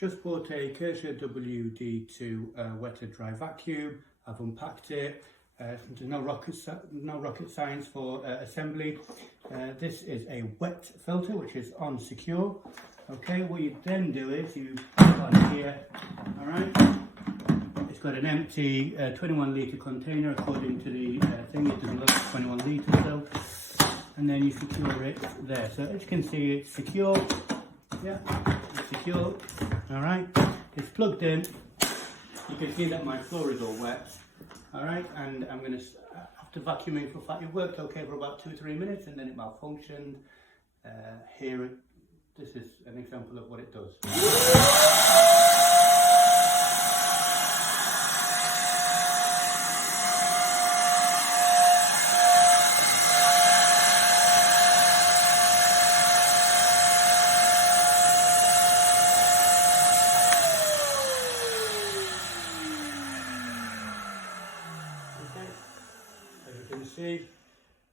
just bought a Kärcher WD2 wet and dry vacuum. I've unpacked it. There's no rocket science for assembly. This is a wet filter which is on secure. Okay, what you then do is you put it on here. All right. It's got an empty 21 litre container according to the thing. It doesn't look 21 litres though. And then you secure it there. So as you can see, it's secure. Yeah, it's secure. All right, it's plugged in. You can see that my floor is all wet. All right, and I'm going to, after vacuuming for a fact, it worked okay for about 2-3 minutes, and then it malfunctioned. This is an example of what it does. As you can see,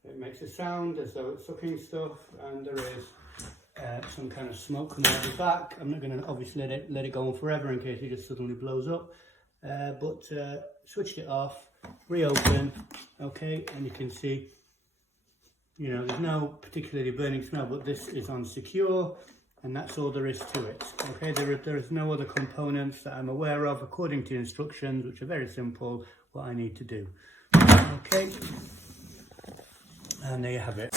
it makes a sound as though it's sucking stuff, and there is some kind of smoke coming out the back. I'm not going to obviously let it go on forever in case it just suddenly blows up, but switched it off, reopen, okay, and you can see, you know, there's no particularly burning smell, but this is on secure, and that's all there is to it. Okay, there is no other components that I'm aware of according to instructions, which are very simple, what I need to do. Okay, and there you have it.